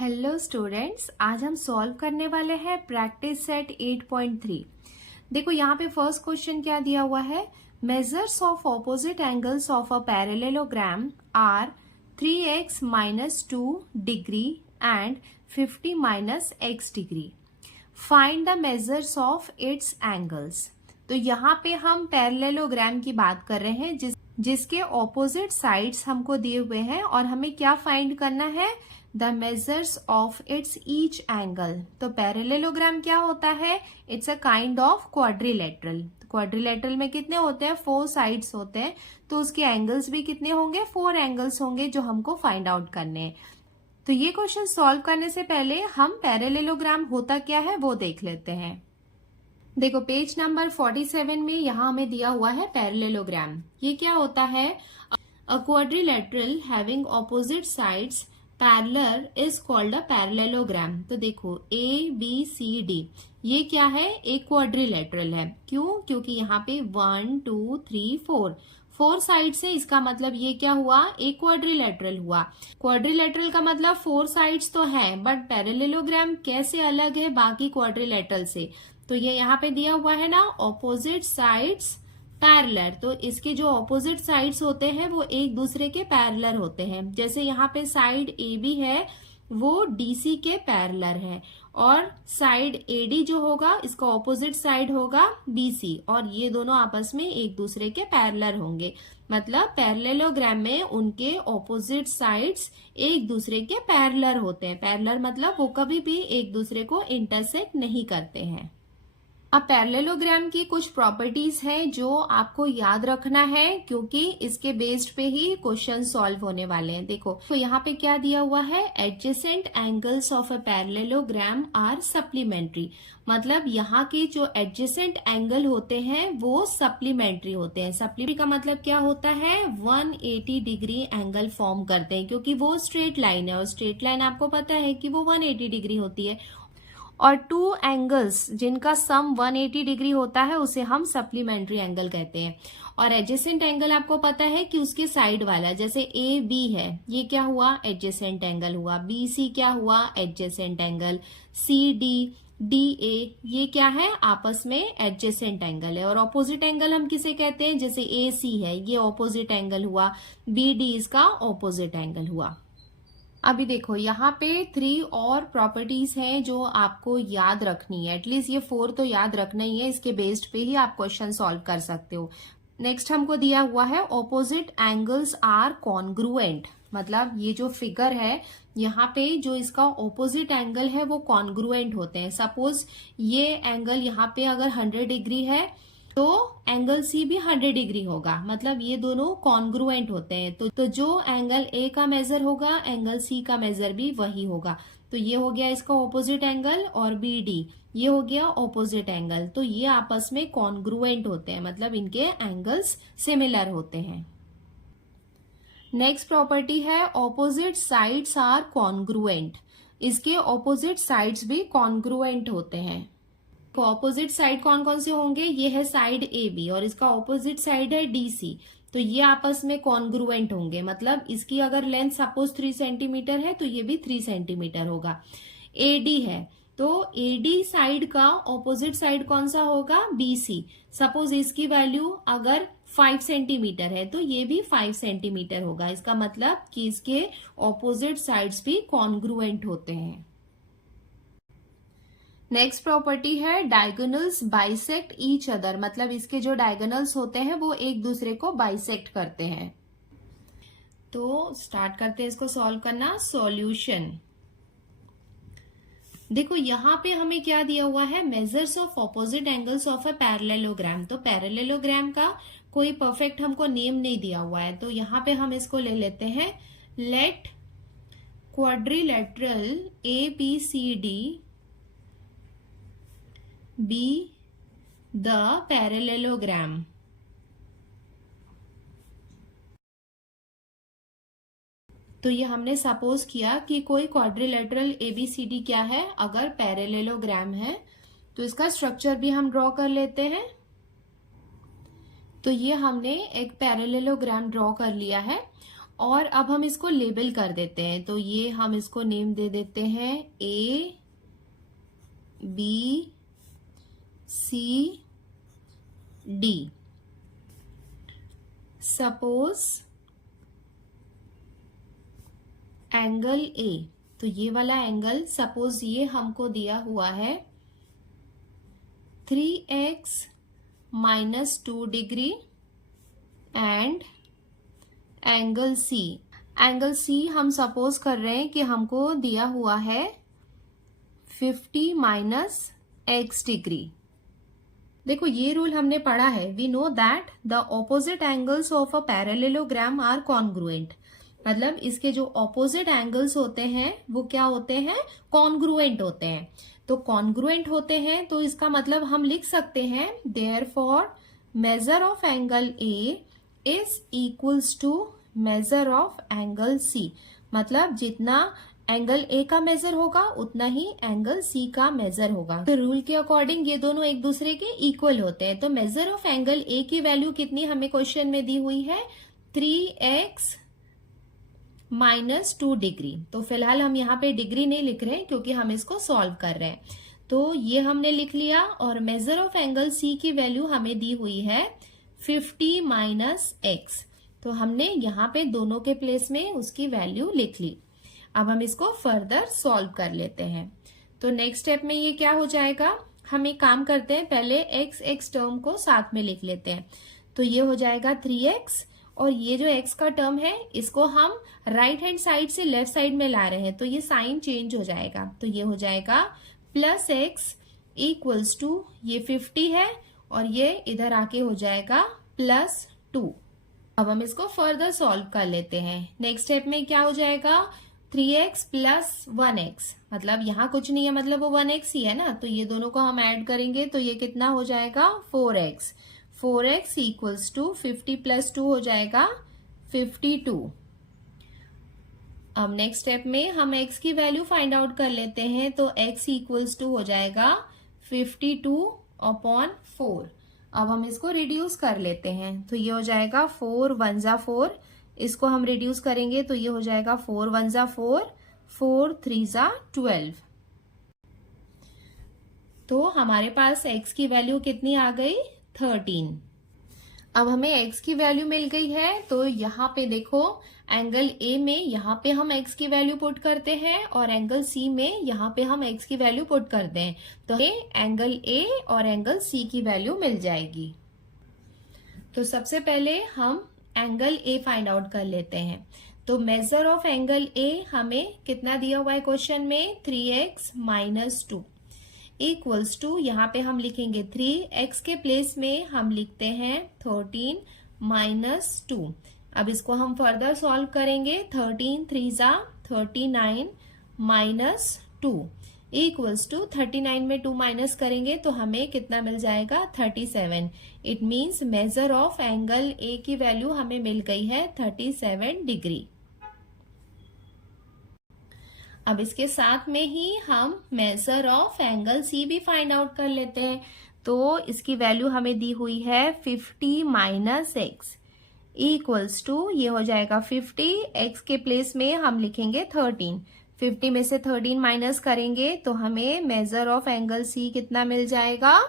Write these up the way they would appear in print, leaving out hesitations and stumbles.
Hello students, आज हम solve करने वाले हैं प्रैक्टिस सेट 8.3। देखो यहाँ पे फर्स्ट क्वेश्चन क्या दिया हुआ है। Measures of opposite angles of a parallelogram are 3x minus 2 degree and 50 minus x degree. Find the measures of its angles. तो यहाँ पे हम पैरेललोग्राम की बात कर रहे हैं जिसके ऑपोजिट साइड्स हमको दिए हुए हैं और हमें क्या फाइंड करना है, the measures of it's each angle. तो पैरेललोग्राम क्या होता है, it's a kind of quadrilateral. Quadrilateral में कितने होते हैं, 4 साइड्स होते हैं, तो उसके एंगल्स भी कितने होंगे, 4 एंगल्स होंगे जो हमको फाइंड आउट करने हैं। तो ये क्वेश्चन सॉल्व करने से पहले हम पैरेललोग्राम होता क्या है वो देख लेते हैं। देखो पेज नंबर 47 में यहाँ हमें दिया हुआ है पैरेललोग्राम। ये क्या होता है, अ quadrilateral having opposite sides parallel is called a parallelogram. तो देखो ABCD ये क्या है, एक क्वाड्रिलेटरल है। क्यों, क्योंकि यहाँ पे 1 2 3 4 साइड्स है, इसका मतलब ये क्या हुआ, एक क्वाड्रिलेटरल हुआ। क्वाड्रिलेटरल का मतलब 4 साइड्स तो है, बट पैरेललोग्राम कैसे अलग है बाकी क्वाड्रिलेटरल से। तो ये यहाँ पे दिया हुआ है ना, ऑपोजिट साइड्स पैरेलल। तो इसके जो ऑपोजिट साइड्स होते हैं वो एक दूसरे के पैरेलल होते हैं। जैसे यहाँ पे साइड AB है वो DC के पैरेलल है, और साइड AD जो होगा इसका ऑपोजिट साइड होगा BC, और ये दोनों आपस में एक दूसरे के पैरेलल होंगे। मतलब पैरेललोग्राम में उनके ऑपोजिट साइड्स एक दूसरे के पैरेलल होते हैं। पैरेलल मतलब वो कभी भी एक दूसरे को इंटरसेक्ट नहीं करते हैं। अब पैरेललोग्राम की कुछ प्रॉपर्टीज हैं जो आपको याद रखना है, क्योंकि इसके बेस्ड पे ही क्वेश्चन सॉल्व होने वाले हैं। देखो तो यहाँ पे क्या दिया हुआ है, adjacent angles of a parallelogram are supplementary. मतलब यहाँ के जो एडजेसेंट एंगल होते हैं वो सप्लीमेंट्री होते हैं। सप्लीमेंट्री का मतलब क्या होता है, 180 डिग्री एंगल फॉर्म करते हैं, क्योंकि वो स्ट्रेट लाइन है और स्ट्रेट लाइन आपको पता है कि वो 180 डिग्री होती है। और 2 एंगल्स जिनका सम 180 डिग्री होता है उसे हम सप्लीमेंट्री एंगल कहते हैं। और एडजेसेंट एंगल आपको पता है कि उसके साइड वाला, जैसे AB है ये क्या हुआ, एडजेसेंट एंगल हुआ। BC क्या हुआ, एडजेसेंट एंगल। CD DA ये क्या है, आपस में एडजेसेंट एंगल है। और ऑपोजिट एंगल हम किसे कहते हैं, जैसे AC है ये ऑपोजिट एंगल हुआ, BD इसका ऑपोजिट एंगल हुआ। अभी देखो यहाँ पे 3 और प्रॉपर्टीज हैं जो आपको याद रखनी है। एटलीस्ट ये 4 तो याद रखना ही है, इसके बेस्ड पे ही आप क्वेश्चन सॉल्व कर सकते हो। नेक्स्ट हमको दिया हुआ है ऑपोजिट एंगल्स आर कॉन्ग्रुएंट। मतलब ये जो फिगर है यहाँ पे जो इसका ऑपोजिट एंगल है वो कॉन्ग्रुएंट होते हैं। सपोज ये एंगल यहाँ पे अगर 100 डिग्री है तो एंगल C भी 100 डिग्री होगा। मतलब ये दोनों कॉन्ग्रुएंट होते हैं। तो जो एंगल A का मेजर होगा एंगल C का मेजर भी वही होगा। तो ये हो गया इसका ऑपोजिट एंगल, और BD ये हो गया ऑपोजिट एंगल। तो ये आपस में कॉन्ग्रुएंट होते हैं, मतलब इनके एंगल्स सिमिलर होते हैं। नेक्स्ट प्रॉपर्टी है ऑपोजिट साइड्स आर कॉन्ग्रुएंट। इसके ऑपोजिट साइड्स भी कॉन्ग्रुएंट होते हैं। तो ऑपोजिट साइड कौन कौन से होंगे, ये है साइड AB और इसका ऑपोजिट साइड है DC। तो ये आपस में कॉन्ग्रुएंट होंगे। मतलब इसकी अगर लेंथ सपोज 3 सेंटीमीटर है तो ये भी 3 सेंटीमीटर होगा। AD है तो AD साइड का ऑपोजिट साइड कौन सा होगा, BC। सपोज इसकी वैल्यू अगर 5 सेंटीमीटर है तो ये भी 5 सेंटीमीटर होगा। इसका मतलब कि इसके ऑपोजिट साइड्स भी कॉन्ग्रुएंट होते हैं। नेक्स्ट प्रॉपर्टी है डायगोनल्स बाइसेक्ट ईच अदर। मतलब इसके जो डायगोनल्स होते हैं वो एक दूसरे को बाइसेक्ट करते हैं। तो स्टार्ट करते हैं इसको सॉल्व करना। सॉल्यूशन, देखो यहाँ पे हमें क्या दिया हुआ है, measures of opposite angles of a parallelogram. तो पैरेललोग्राम का कोई परफेक्ट हमको नेम नहीं दिया हुआ है, तो यहाँ पे हम इसको ले लेते हैं, let quadrilateral ABCD be the parallelogram। तो ये हमने सपोज किया कि कोई क्वाड्रिलेटरल ABCD क्या है, अगर पैरेललोग्राम है। तो इसका स्ट्रक्चर भी हम ड्रॉ कर लेते हैं। तो ये हमने एक पैरेललोग्राम ड्रॉ कर लिया है और अब हम इसको लेबल कर देते हैं, तो ये हम इसको नेम दे देते हैं A B C D. Suppose angle A, तो ये वाला एंगल सपोज ये हमको दिया हुआ है 3x - 2 degree and angle C. Angle C हम सपोज कर रहे हैं कि हमको दिया हुआ है 50 - x डिग्री। देखो ये रूल हमने पढ़ा है, we know that the opposite angles of a parallelogram are congruent. मतलब इसके जो ऑपोजिट एंगल्स होते हैं वो क्या होते हैं, कॉन्ग्रुएंट होते हैं। तो कॉन्ग्रुएंट होते हैं तो इसका मतलब हम लिख सकते हैं therefore measure of angle A is equals to measure of angle C. मतलब जितना एंगल ए का मेजर होगा उतना ही एंगल सी का मेजर होगा। तो रूल के अकॉर्डिंग ये दोनों एक दूसरे के इक्वल होते हैं। तो मेजर ऑफ एंगल ए की वैल्यू कितनी हमें क्वेश्चन में दी हुई है, 3x - 2 डिग्री। तो फिलहाल हम यहाँ पे डिग्री नहीं लिख रहे हैं क्योंकि हम इसको सॉल्व कर रहे हैं। तो ये हमने लिख लिया। और मेजर ऑफ एंगल सी की वैल्यू हमें दी हुई है 50 - x। तो हमने यहाँ पे दोनों के प्लेस में उसकी वैल्यू लिख ली। अब हम इसको फर्दर सॉल्व कर लेते हैं। तो नेक्स्ट स्टेप में ये क्या हो जाएगा, हम एक काम करते हैं, पहले x टर्म को साथ में लिख लेते हैं। तो ये हो जाएगा 3x, और ये जो x का टर्म है इसको हम राइट हैंड साइड से लेफ्ट साइड में ला रहे हैं, तो ये साइन चेंज हो जाएगा। तो ये हो जाएगा +x इक्वल्स टू ये 50 है और ये इधर आके हो जाएगा +2। अब हम इसको फर्दर सॉल्व कर लेते हैं। नेक्स्ट स्टेप में क्या हो जाएगा, 3x + 1x, मतलब यहाँ कुछ नहीं है, मतलब वो 1x ही है ना। तो ये दोनों को हम ऐड करेंगे तो ये कितना हो जाएगा 4x। 4x इक्वल्स टू 50 + 2 हो जाएगा 52। अब नेक्स्ट स्टेप में हम x की वैल्यू फाइंड आउट कर लेते हैं। तो x इक्वल्स टू हो जाएगा 52/4। अब हम इसको रिड्यूस कर लेते हैं। तो ये हो जाएगा 4 1 जा 4, इसको हम रिड्यूस करेंगे तो ये हो जाएगा 4 1 जा 4, 4 3 जा 12। तो हमारे पास x की वैल्यू कितनी आ गई, 13। अब हमें x की वैल्यू मिल गई है। तो यहाँ पे देखो एंगल A में यहाँ पे हम x की वैल्यू पुट करते हैं और एंगल C में यहाँ पे हम x की वैल्यू पुट करते हैं। तो एंगल A और एंगल C की वैल्यू मिल जाएगी। तो सबसे पहले हम एंगल A फाइंड आउट कर लेते हैं। तो मेजर ऑफ एंगल A हमें कितना दिया हुआ है क्वेश्चन में, 3x - 2 इक्वल्स टू, यहाँ पे हम लिखेंगे 3x के प्लेस में हम लिखते हैं 13 - 2। अब इसको हम फर्दर सॉल्व करेंगे। 13 3 जा 39 - 2 इक्वल्स टू 39 में 2 माइनस करेंगे तो हमें कितना मिल जाएगा, 37। It means major of angle A की वैल्यू हमें मिल गई है 37 डिग्री। अब इसके साथ में ही हम मेजर ऑफ एंगल C भी फाइंड आउट कर लेते हैं। तो इसकी वैल्यू हमें दी हुई है 50 - x इक्वल्स टू, ये हो जाएगा 50, x के प्लेस में हम लिखेंगे 13। 50 में से 13 माइनस करेंगे तो हमें मेजर ऑफ एंगल C कितना मिल जाएगा,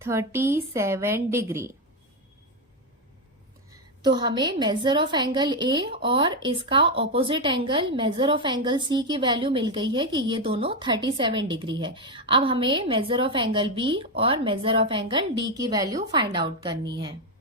37 डिग्री। तो हमें मेजर ऑफ एंगल A और इसका opposite angle measure of angle C की वैल्यू मिल गई है कि ये दोनों 37 डिग्री है। अब हमें मेजर ऑफ एंगल B और मेजर ऑफ एंगल D की वैल्यू फाइंड आउट करनी है।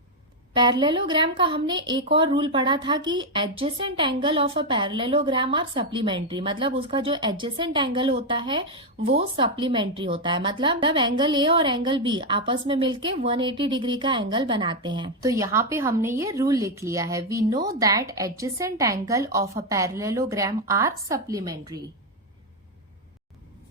पैरेललोग्राम का हमने एक और रूल पढ़ा था कि adjacent angle of a parallelogram are supplementary, मतलब उसका जो एडजेसेंट एंगल होता है वो सप्लीमेंट्री होता है। मतलब एंगल ए और एंगल बी आपस में मिलके 180 डिग्री का एंगल बनाते हैं। तो यहाँ पे हमने ये रूल लिख लिया है, we know that adjacent angle of a parallelogram are supplementary.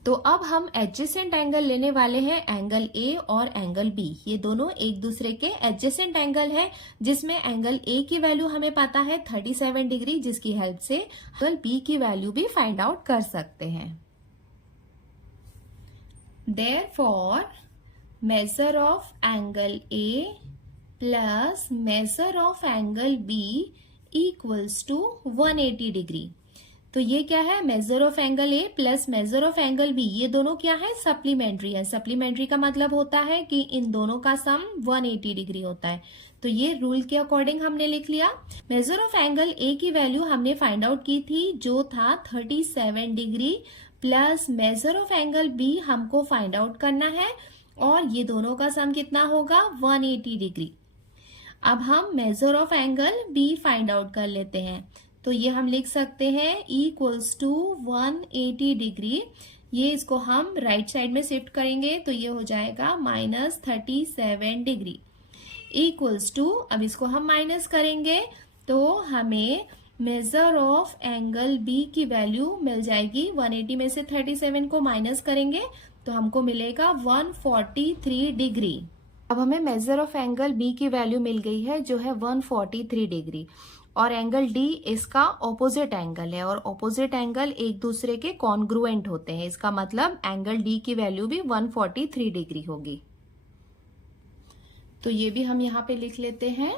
तो अब हम एडजेसेंट एंगल लेने वाले हैं एंगल A और एंगल B। ये दोनों एक दूसरे के एडजेसेंट एंगल है, जिसमें एंगल A की वैल्यू हमें पता है 37 डिग्री, जिसकी हेल्प से एंगल B की वैल्यू भी फाइंड आउट कर सकते हैं। Therefore measure of angle A plus major of angle B equals to 180 degree. तो ये क्या है, measure of angle A plus major of angle B, ये दोनों क्या है, सप्लीमेंट्री है। सप्लीमेंट्री का मतलब होता है कि इन दोनों का सम 180 डिग्री होता है। तो ये रूल के अकॉर्डिंग हमने लिख लिया। मेजर ऑफ एंगल ए की वैल्यू हमने फाइंड आउट की थी जो था 37 degree, plus major of angle B हमको फाइंड आउट करना है और ये दोनों का सम कितना होगा, 180 डिग्री। अब हम measure of angle B find out कर लेते हैं। तो ये हम लिख सकते हैं इक्वल्स टू 180 डिग्री। ये इसको हम राइट साइड में शिफ्ट करेंगे तो ये हो जाएगा -37 डिग्री इक्वल्स टू, अब इसको हम माइनस करेंगे तो हमें मेजर ऑफ एंगल बी की वैल्यू मिल जाएगी। 180 में से 37 को माइनस करेंगे तो हमको मिलेगा 143 डिग्री। अब हमें मेजर ऑफ एंगल बी की वैल्यू मिल गई है जो है 143 डिग्री, और एंगल डी इसका ऑपोजिट एंगल है और ऑपोजिट एंगल एक दूसरे के कॉन्ग्रुएंट होते हैं। इसका मतलब एंगल डी की वैल्यू भी 143 डिग्री होगी। तो ये भी हम यहाँ पे लिख लेते हैं,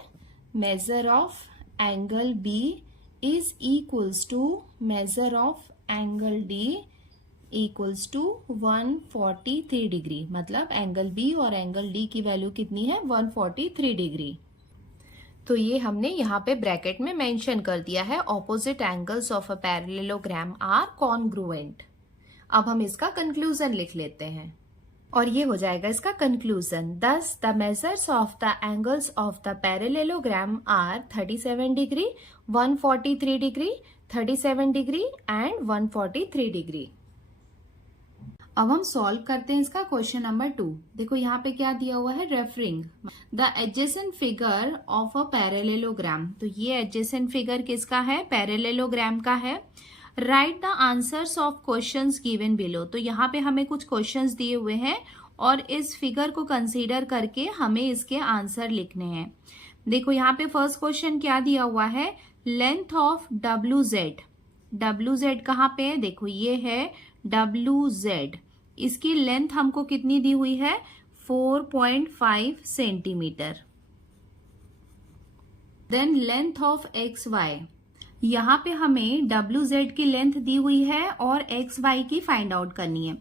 major of angle B is equals to measure of angle D equals to 143 degree. मतलब एंगल बी और एंगल डी की वैल्यू कितनी है, 143 डिग्री। तो ये हमने यहाँ पे ब्रैकेट में मेंशन कर दिया है, opposite angles of a parallelogram are congruent. अब हम इसका कंक्लूजन लिख लेते हैं और ये हो जाएगा इसका conclusion. Thus the measures of the angles of the parallelogram are 37 degree, 143 degree, 37 degree and 143 degree. अब हम सॉल्व करते हैं इसका क्वेश्चन नंबर 2। देखो यहाँ पे क्या दिया हुआ है, referring the adjacent figure of a parallelogram. तो ये एडजेसेंट फिगर किसका है, पैरेललोग्राम का है। Right the answers of questions given below. तो यहाँ पे हमें कुछ क्वेश्चंस दिए हुए हैं और इस फिगर को कंसीडर करके हमें इसके आंसर लिखने हैं। देखो यहाँ पे फर्स्ट क्वेश्चन क्या दिया हुआ है, लेंथ ऑफ WZ। WZ कहाँ पे है, देखो ये है WZ। इसकी लेंथ हमको कितनी दी हुई है, 4.5 centimetre. Then length of XY, यहाँ पे हमें WZ की लेंथ दी हुई है और XY की फाइंड आउट करनी है।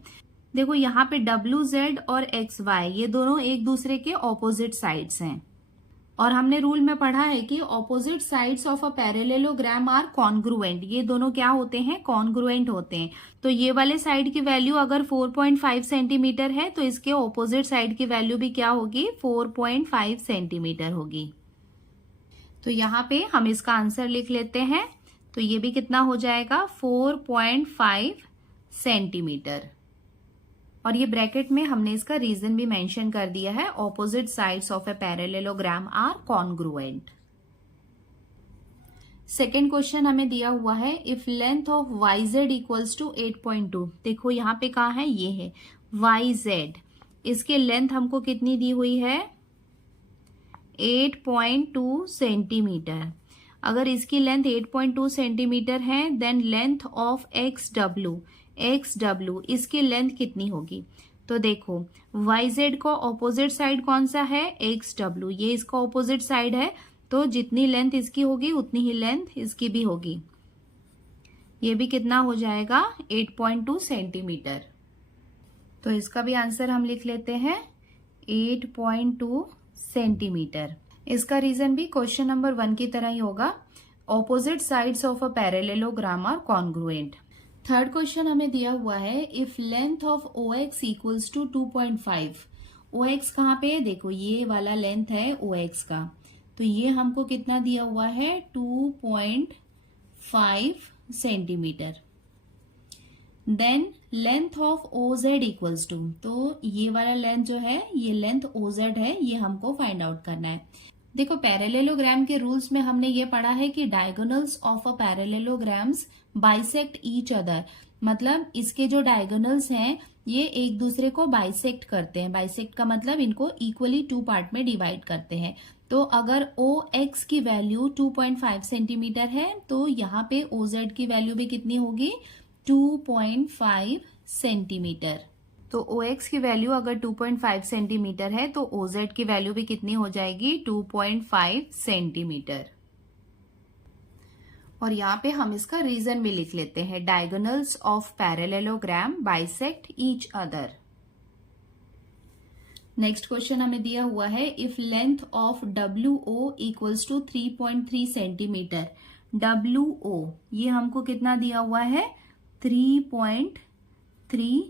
देखो यहाँ पे WZ और XY ये दोनों एक दूसरे के ऑपोजिट साइड्स हैं और हमने रूल में पढ़ा है कि opposite sides of a parallelogram are congruent. ये दोनों क्या होते हैं, कॉन्ग्रुएंट होते हैं। तो ये वाले साइड की वैल्यू अगर 4.5 सेंटीमीटर है तो इसके ऑपोजिट साइड की वैल्यू भी क्या होगी, 4.5 सेंटीमीटर होगी। तो यहाँ पे हम इसका आंसर लिख लेते हैं। तो ये भी कितना हो जाएगा, 4.5 सेंटीमीटर। और ये ब्रैकेट में हमने इसका रीजन भी मेंशन कर दिया है, opposite sides of a parallelogram are congruent. Second question हमें दिया हुआ है, if length of YZ equals to 8.2। देखो यहाँ पे कहाँ है, ये है YZ। इसके लेंथ हमको कितनी दी हुई है, 8.2 सेंटीमीटर। अगर इसकी लेंथ 8.2 सेंटीमीटर है देन लेंथ ऑफ XW इसकी लेंथ कितनी होगी। तो देखो YZ को ऑपोजिट साइड कौन सा है, XW। ये इसका ऑपोजिट साइड है तो जितनी लेंथ इसकी होगी उतनी ही लेंथ इसकी भी होगी। ये भी कितना हो जाएगा, 8.2 सेंटीमीटर। तो इसका भी आंसर हम लिख लेते हैं, 8.2 सेंटीमीटर। इसका रीजन भी क्वेश्चन नंबर 1 की तरह ही होगा, opposite sides of a parallelogram are congruent. Third question हमें दिया हुआ है, if length of OX equals to 2.5। OX कहाँ पे है, देखो ये वाला लेंथ है OX का। तो ये हमको कितना दिया हुआ है, 2.5 centimetre. Then length of OZ equals to, तो ये वाला लेंथ जो है ये लेंथ OZ है, ये हमको फाइंड आउट करना है। देखो पैरेललोग्राम के रूल्स में हमने ये पढ़ा है कि diagonals of a parallelograms bisect each other. मतलब इसके जो डायगोनल्स हैं ये एक दूसरे को बाइसेक्ट करते हैं। बाइसेक्ट का मतलब इनको इक्वली 2 पार्ट में डिवाइड करते हैं। तो अगर OX की वैल्यू 2.5 सेंटीमीटर है तो यहाँ पे OZ की वैल्यू भी कितनी होगी, 2.5 सेंटीमीटर। तो OX की वैल्यू अगर 2.5 सेंटीमीटर है तो OZ की वैल्यू भी कितनी हो जाएगी, 2.5 सेंटीमीटर। और यहाँ पे हम इसका रीजन भी लिख लेते हैं, diagonals of parallelogram bisect each other. Next question हमें दिया हुआ है, if length of WO equals to 3.3 centimetre. WO ये हमको कितना दिया हुआ है, 3.3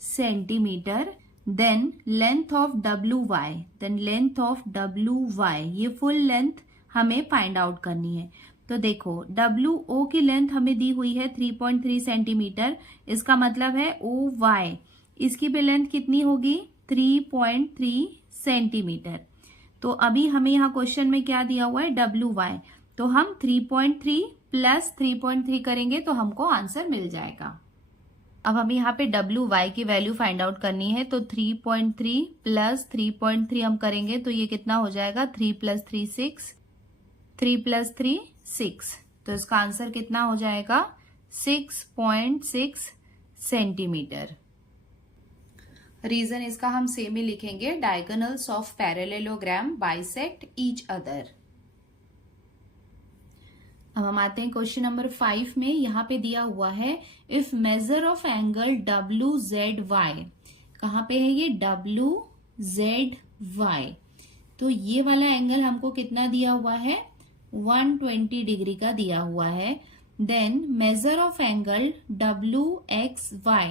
centimetre. Then length of WY, then length of WY ये फुल लेंथ हमें फाइंड आउट करनी है। तो देखो WO की लेंथ हमें दी हुई है 3.3 सेंटीमीटर, इसका मतलब है OY इसकी भी लेंथ कितनी होगी, 3.3 सेंटीमीटर। तो अभी हमें यहाँ क्वेश्चन में क्या दिया हुआ है, WY, तो हम 3.3 प्लस 3.3 करेंगे तो हमको आंसर मिल जाएगा। अब हमें यहाँ पे WY की वैल्यू फाइंड आउट करनी है, तो 3.3 प्लस 3.3 हम करेंगे तो ये कितना हो जाएगा, 3 प्लस 3 6, 3 प्लस 3 6, तो इसका आंसर कितना हो जाएगा, 6.6 सेंटीमीटर। रीजन इसका हम सेम ही लिखेंगे, diagonals of parallelogram bisect each other. अब हम आते हैं क्वेश्चन नंबर 5 में। यहाँ पे दिया हुआ है, if major of angle WZY, कहाँ पे है ये, WZY, तो ये वाला एंगल हमको कितना दिया हुआ है, 120 डिग्री का दिया हुआ है। Then measure of angle WXY,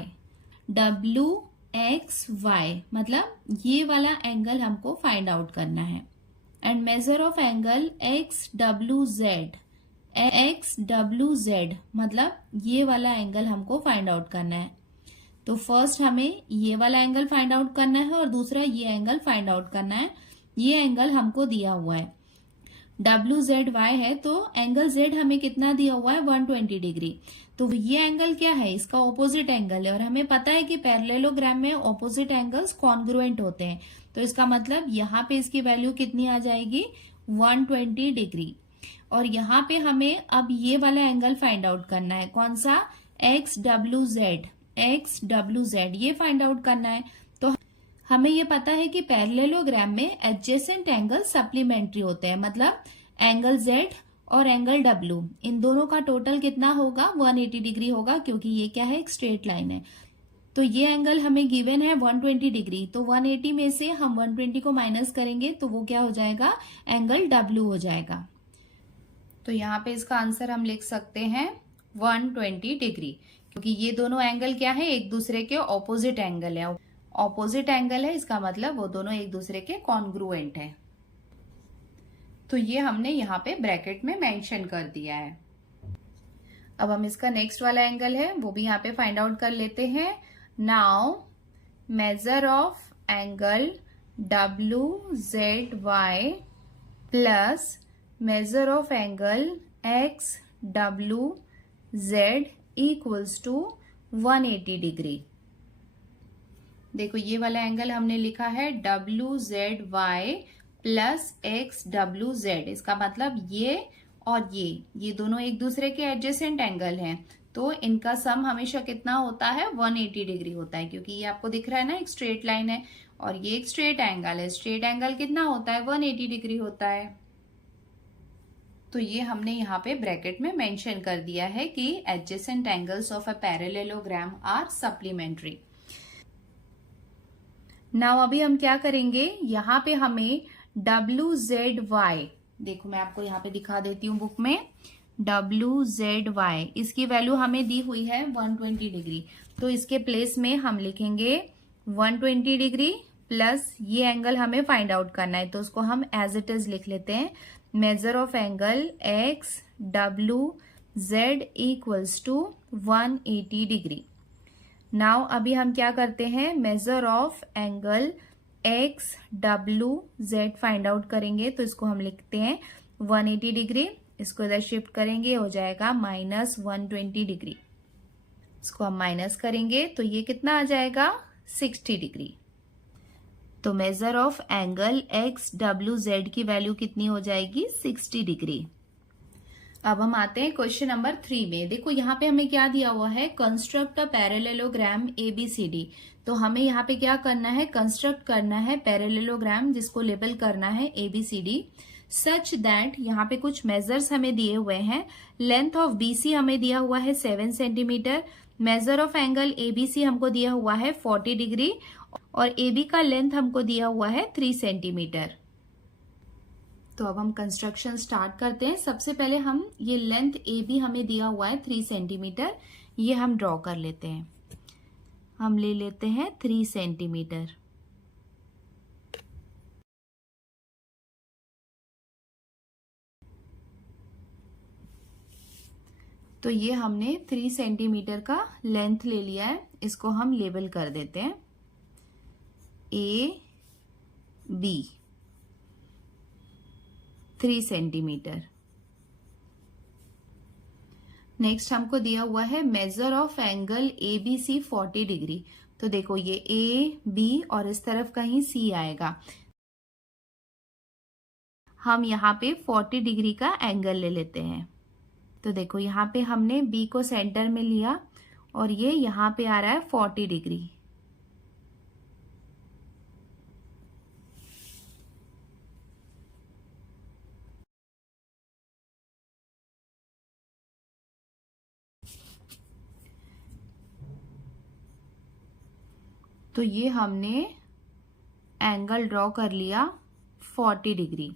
WXY मतलब ये वाला एंगल हमको फाइंड आउट करना है। And major of angle XWZ मतलब ये वाला एंगल हमको फाइंड आउट करना है। तो फर्स्ट हमें ये वाला एंगल फाइंड आउट करना है और दूसरा ये एंगल फाइंड आउट करना है। ये एंगल हमको दिया हुआ है WZY है, तो एंगल Z हमें कितना दिया हुआ है, 120 डिग्री। तो ये एंगल क्या है, इसका ऑपोजिट एंगल है, और हमें पता है कि पैरेललोग्राम में ऑपोजिट एंगल्स कॉन्ग्रुएंट होते हैं। तो इसका मतलब यहाँ पे इसकी वैल्यू कितनी आ जाएगी, 120 डिग्री। और यहाँ पे हमें अब ये वाला एंगल फाइंड आउट करना है, कौन सा, XWZ ये फाइंड आउट करना है। तो हमें ये पता है कि पैरेललोग्राम में एडजेसेंट एंगल सप्लीमेंट्री होते हैं, मतलब एंगल Z और एंगल W इन दोनों का टोटल कितना होगा, 180 डिग्री होगा, क्योंकि ये क्या है, एक स्ट्रेट लाइन है। तो ये एंगल हमें गिवन है 120 डिग्री, तो 180 में से हम 120 को माइनस करेंगे तो वो क्या हो जाएगा, एंगल W हो जाएगा। तो यहाँ पे इसका आंसर हम लिख सकते हैं 120 डिग्री, क्योंकि ये दोनों एंगल क्या है, एक दूसरे के ऑपोजिट एंगल है। ऑपोजिट एंगल है, इसका मतलब वो दोनों एक दूसरे के कॉन्ग्रुएंट है। तो ये हमने यहाँ पे ब्रैकेट में मेंशन कर दिया है। अब हम इसका नेक्स्ट वाला एंगल है वो भी यहाँ पे फाइंड आउट कर लेते हैं। Now major of angle WZY plus major of angle XWZ equals to 180 degree. देखो ये वाला एंगल हमने लिखा है WZY प्लस XWZ, इसका मतलब ये और ये दोनों एक दूसरे के एडजेसेंट एंगल हैं, तो इनका सम हमेशा कितना होता है, 180 डिग्री होता है, क्योंकि ये आपको दिख रहा है ना, एक स्ट्रेट लाइन है और ये एक स्ट्रेट एंगल है। स्ट्रेट एंगल कितना होता है, 180 डिग्री होता है। तो ये हमने यहाँ पे ब्रैकेट में मेंशन कर दिया है कि adjacent angles of a parallelogram are supplementary. Now अभी हम क्या करेंगे, यहाँ पे हमें WZY, देखो मैं आपको यहाँ पे दिखा देती हूँ बुक में, WZY इसकी वैल्यू हमें दी हुई है 120 डिग्री, तो इसके प्लेस में हम लिखेंगे 120 डिग्री प्लस ये एंगल हमें फाइंड आउट करना है, तो उसको हम एज इट इज लिख लेते हैं, major of angle XWZ equals to 180 degree. Now अभी हम क्या करते हैं, major of angle XWZ find out करेंगे, तो इसको हम लिखते हैं 180 डिग्री, इसको इधर शिफ्ट करेंगे, हो जाएगा माइनस 120 डिग्री। इसको हम माइनस करेंगे तो ये कितना आ जाएगा, 60 डिग्री। तो मेजर ऑफ एंगल XWZ की वैल्यू कितनी हो जाएगी, 60 डिग्री। अब हम आते हैं क्वेश्चन नंबर 3 में। देखो यहाँ पे हमें क्या दिया हुआ है, कंस्ट्रक्ट अ पैरेललोग्राम ABCD। तो हमें यहाँ पे क्या करना है, कंस्ट्रक्ट करना है पैरेललोग्राम जिसको लेबल करना है ABCD। सच दैट यहाँ पे कुछ मेजर्स हमें दिए हुए हैं। लेंथ ऑफ BC हमें दिया हुआ है 7 centimetre, major of angle ABC हमको दिया हुआ है 40 डिग्री और AB का लेंथ हमको दिया हुआ है 3 सेंटीमीटर। तो अब हम कंस्ट्रक्शन स्टार्ट करते हैं। सबसे पहले हम ये लेंथ AB हमें दिया हुआ है 3 सेंटीमीटर, ये हम ड्रॉ कर लेते हैं। हम ले लेते हैं 3 सेंटीमीटर। तो ये हमने 3 सेंटीमीटर का लेंथ ले लिया है, इसको हम लेबल कर देते हैं AB 3 सेंटीमीटर। नेक्स्ट हमको दिया हुआ है measure of angle ABC 40 degree. तो देखो ये A B और इस तरफ कहीं C आएगा, हम यहाँ पे 40 डिग्री का एंगल ले लेते हैं। तो देखो यहाँ पे हमने B को सेंटर में लिया और ये यहाँ पे आ रहा है 40 डिग्री। तो ये हमने एंगल ड्रॉ कर लिया 40 डिग्री।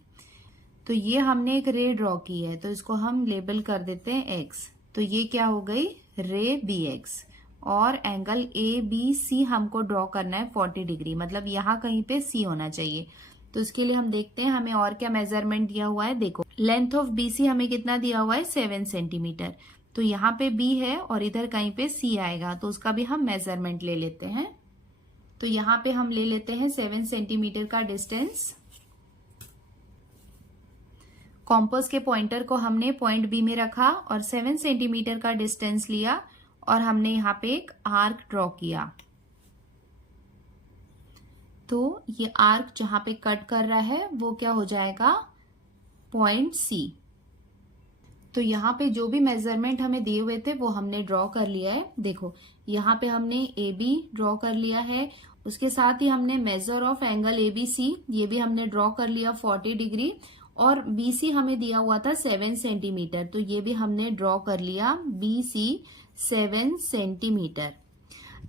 तो ये हमने एक रे ड्रॉ की है, तो इसको हम लेबल कर देते हैं X। तो ये क्या हो गई, रे BX। और एंगल ABC हमको ड्रॉ करना है 40 डिग्री, मतलब यहाँ कहीं पे C होना चाहिए। तो इसके लिए हम देखते हैं हमें और क्या मेजरमेंट दिया हुआ है। देखो लेंथ ऑफ BC हमें कितना दिया हुआ है, 7 सेंटीमीटर। तो यहाँ पे B है और इधर कहीं पे C आएगा, तो उसका भी हम मेजरमेंट ले लेते हैं। तो यहाँ पे हम ले लेते हैं 7 सेंटीमीटर का डिस्टेंस। कॉम्पास के पॉइंटर को हमने पॉइंट B में रखा और 7 सेंटीमीटर का डिस्टेंस लिया और हमने यहाँ पे एक आर्क ड्रॉ किया। तो ये आर्क जहां पे कट कर रहा है वो क्या हो जाएगा, पॉइंट C। तो यहाँ पे जो भी मेजरमेंट हमें दिए हुए थे वो हमने ड्रॉ कर लिया है। देखो यहाँ पे हमने AB ड्रॉ कर लिया है, उसके साथ ही हमने मेजर ऑफ एंगल ABC ये भी हमने ड्रॉ कर लिया 40 डिग्री, और BC हमें दिया हुआ था 7 सेंटीमीटर, तो ये भी हमने ड्रॉ कर लिया BC 7 सेंटीमीटर।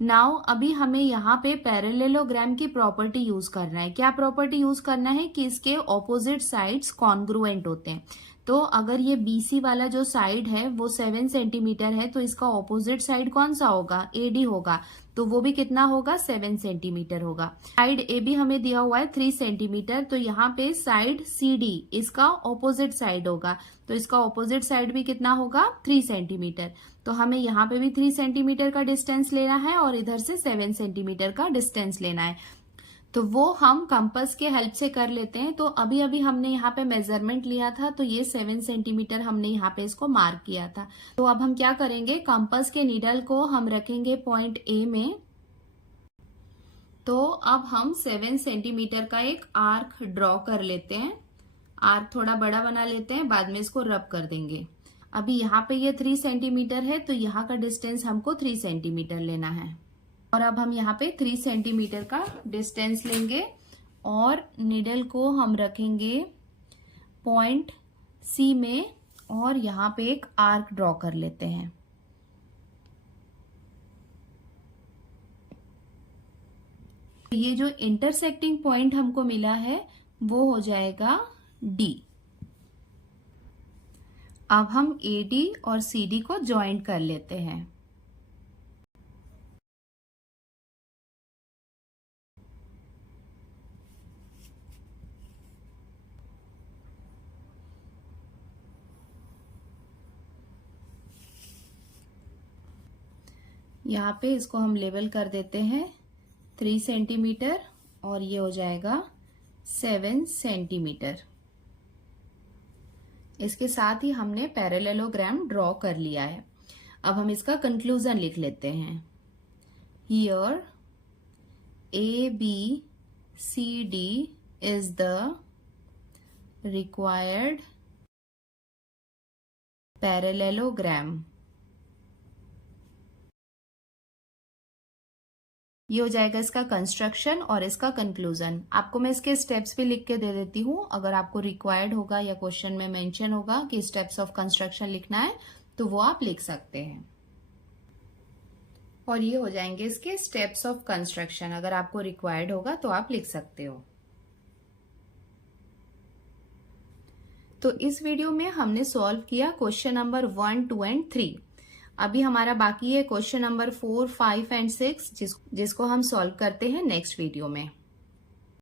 नाउ अभी हमें यहाँ पे पैरेलेलोग्राम की प्रॉपर्टी यूज करना है। क्या प्रॉपर्टी यूज करना है कि इसके ऑपोजिट साइड्स कॉन्ग्रुएंट होते हैं। तो अगर ये BC वाला जो साइड है वो 7 सेंटीमीटर है, तो इसका ऑपोजिट साइड कौन सा होगा, AD होगा। तो वो भी कितना होगा, 7 सेंटीमीटर होगा। साइड AB हमें दिया हुआ है 3 सेंटीमीटर, तो यहाँ पे साइड CD इसका ऑपोजिट साइड होगा, तो इसका ऑपोजिट साइड भी कितना होगा, 3 सेंटीमीटर। तो हमें यहाँ पे भी 3 सेंटीमीटर का डिस्टेंस लेना है और इधर से 7 सेंटीमीटर का डिस्टेंस लेना है। तो वो हम कंपास के हेल्प से कर लेते हैं। तो अभी अभी हमने यहाँ पे मेजरमेंट लिया था, तो ये 7 सेंटीमीटर हमने यहाँ पे इसको मार्क किया था। तो अब हम क्या करेंगे, कंपास के नीडल को हम रखेंगे पॉइंट A में। तो अब हम 7 सेंटीमीटर का एक आर्क ड्रॉ कर लेते हैं। आर्क थोड़ा बड़ा बना लेते हैं, बाद में इसको रब कर देंगे। अभी यहाँ पे ये 3 सेंटीमीटर है, तो यहाँ का डिस्टेंस हमको 3 सेंटीमीटर लेना है। और अब हम यहाँ पे 3 सेंटीमीटर का डिस्टेंस लेंगे और निडल को हम रखेंगे पॉइंट C में और यहाँ पे एक आर्क ड्रॉ कर लेते हैं। ये जो इंटरसेक्टिंग पॉइंट हमको मिला है वो हो जाएगा D। अब हम AD और CD को ज्वाइंट कर लेते हैं। यहाँ पे इसको हम लेवल कर देते हैं 3 सेंटीमीटर और ये हो जाएगा 7 सेंटीमीटर। इसके साथ ही हमने पैरेलेलोग्राम ड्रॉ कर लिया है। अब हम इसका कंक्लूजन लिख लेते हैं। Here ABCD is the required parallelogram। ये हो जाएगा इसका कंस्ट्रक्शन और इसका कंक्लूजन। आपको मैं इसके स्टेप्स भी लिख के दे देती हूँ, अगर आपको रिक्वायर्ड होगा या क्वेश्चन में मेंशन होगा कि स्टेप्स ऑफ कंस्ट्रक्शन लिखना है तो वो आप लिख सकते हैं। और ये हो जाएंगे इसके स्टेप्स ऑफ कंस्ट्रक्शन, अगर आपको रिक्वायर्ड होगा तो आप लिख सकते हो। तो इस वीडियो में हमने सॉल्व किया क्वेश्चन नंबर 1, 2 एंड 3। अभी हमारा बाकी है क्वेश्चन नंबर 4, 5 एंड 6 जिसको हम सॉल्व करते हैं नेक्स्ट वीडियो में।